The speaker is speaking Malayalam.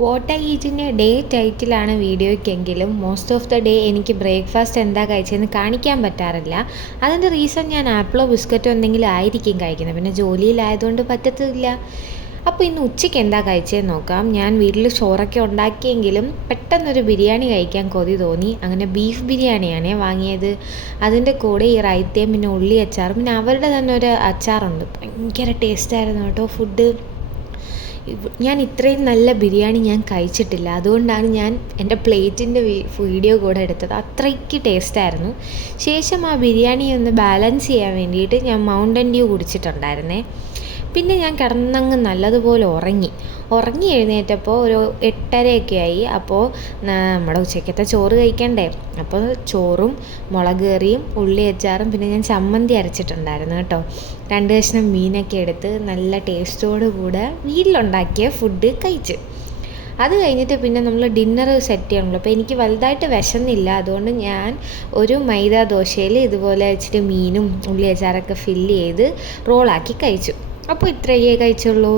വാട്ട് ഐ ഈറ്റിൻ്റെ ഡേ ടൈറ്റിലാണ് വീഡിയോയ്ക്കെങ്കിലും മോസ്റ്റ് ഓഫ് ദ ഡേ എനിക്ക് ബ്രേക്ക്ഫാസ്റ്റ് എന്താ കഴിച്ചതെന്ന് കാണിക്കാൻ പറ്റാറില്ല. അതിൻ്റെ റീസൺ ഞാൻ ആപ്പിളോ ബിസ്ക്കറ്റോ എന്തെങ്കിലും ആയിരിക്കും കഴിക്കുന്നത്, പിന്നെ ജോലിയിലായതുകൊണ്ട് പറ്റത്തില്ല. അപ്പോൾ ഇന്ന് ഉച്ചയ്ക്ക് എന്താ കഴിച്ചതെന്ന് നോക്കാം. ഞാൻ വീട്ടിൽ ചോറൊക്കെ ഉണ്ടാക്കിയെങ്കിലും പെട്ടെന്നൊരു ബിരിയാണി കഴിക്കാൻ കൊതി തോന്നി. അങ്ങനെ ബീഫ് ബിരിയാണിയാണ് വാങ്ങിയത്. അതിൻ്റെ കൂടെ ഈ റൈത്തയും പിന്നെ ഉള്ളി അച്ചാറും പിന്നെ അവരുടെ തന്നെ ഒരു അച്ചാറുണ്ട്. ഭയങ്കര ടേസ്റ്റായിരുന്നു കേട്ടോ ഫുഡ്. ഞാൻ ഇത്രയും നല്ല ബിരിയാണി ഞാൻ കഴിച്ചിട്ടില്ല. അതുകൊണ്ടാണ് ഞാൻ എൻ്റെ പ്ലേറ്റിൻ്റെ വീഡിയോ കൂടെ എടുത്തത്. അത്രയ്ക്ക് ടേസ്റ്റായിരുന്നു. ശേഷം ആ ബിരിയാണി ഒന്ന് ബാലൻസ് ചെയ്യാൻ വേണ്ടിയിട്ട് ഞാൻ മൗണ്ടൻ ഡ്യൂ കുടിച്ചിട്ടുണ്ടായിരുന്നേ. പിന്നെ ഞാൻ കിടന്നങ്ങ് നല്ലതുപോലെ ഉറങ്ങി എഴുന്നേറ്റപ്പോൾ ഒരു 8:30 ആയി. അപ്പോൾ നമ്മുടെ ഉച്ചയ്ക്കത്തെ ചോറ് കഴിക്കണ്ടേ. അപ്പോൾ ചോറും മുളക് കറിയും ഉള്ളി അച്ചാറും പിന്നെ ഞാൻ ചമ്മന്തി അരച്ചിട്ടുണ്ടായിരുന്നു കേട്ടോ. 2 കഷ്ണം മീനൊക്കെ എടുത്ത് നല്ല ടേസ്റ്റോടു കൂടെ വീട്ടിലുണ്ടാക്കിയ ഫുഡ് കഴിച്ച്. അത് കഴിഞ്ഞിട്ട് പിന്നെ നമ്മൾ ഡിന്നർ സെറ്റ് ചെയ്യണമല്ലോ. അപ്പോൾ എനിക്ക് വലുതായിട്ട് വിശന്നില്ല. അതുകൊണ്ട് ഞാൻ ഒരു മൈദ ദോശയിൽ ഇതുപോലെ ഇച്ചിരി മീനും ഉള്ളി അച്ചാറൊക്കെ ഫില്ല് ചെയ്ത് റോളാക്കി കഴിച്ചു. അപ്പോൾ ഇത്രയേ കഴിച്ചുള്ളൂ.